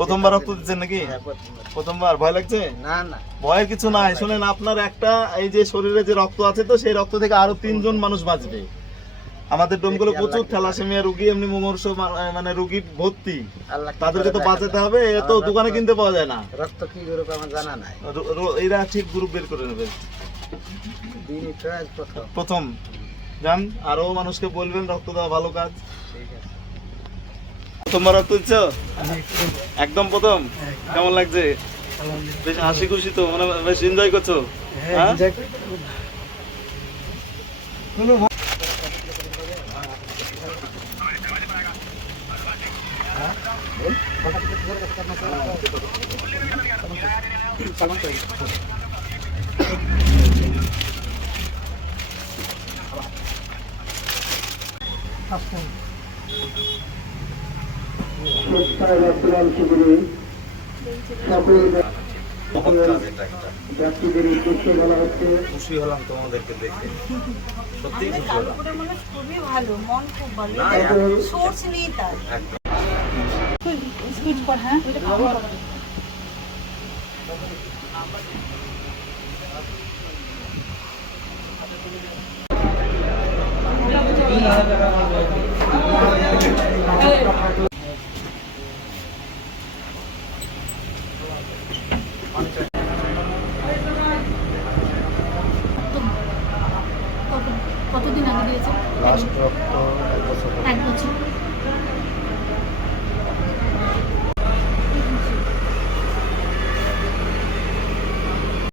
প্রথমবার রক্ত দিচ্ছেন নাকি? প্রথমবার ভয় লাগছে? না না, ভয়ের কিছু নাই। শুনেন, আপনার একটা এই যে শরীরে যে রক্ত আছে, তো সেই রক্ত থেকে আরো 3 জন মানুষ বাঁচবে। আমাদের ডোমগুলো প্রচুর থ্যালাসেমিয়া রোগী, এমনি মুমূর্ষ মানে রোগী ভর্তি, তাদেরকে তো বাঁচাতে হবে। এ তো দোকানে কিনতে পাওয়া যায় না। রক্ত কি গ্রুপ আমার জানা নাই। এরা ঠিক গ্রুপ বের করে নেবে প্রথম। যান, আরো মানুষকে বলবেন রক্ত দেওয়া ভালো কাজ। প্রথমবার রক্ত দিচ্ছ? একদম প্রথম। কেমন লাগছে? বেশ হাসি খুশি তো, মানে বেশ এনজয় করছো? হ্যাঁ, খুশি হলাম তোমাদেরকে দেখে, সত্যি খুশি হলাম। খুবই ভালো, মন খুব ভালো, সোর্স নেই তার। সুইচ পর, হ্যাঁ এটা খাবো। কতদিন আগে দিয়েছে? লাস্ট রক্ত 1 বছর। 1 বছর।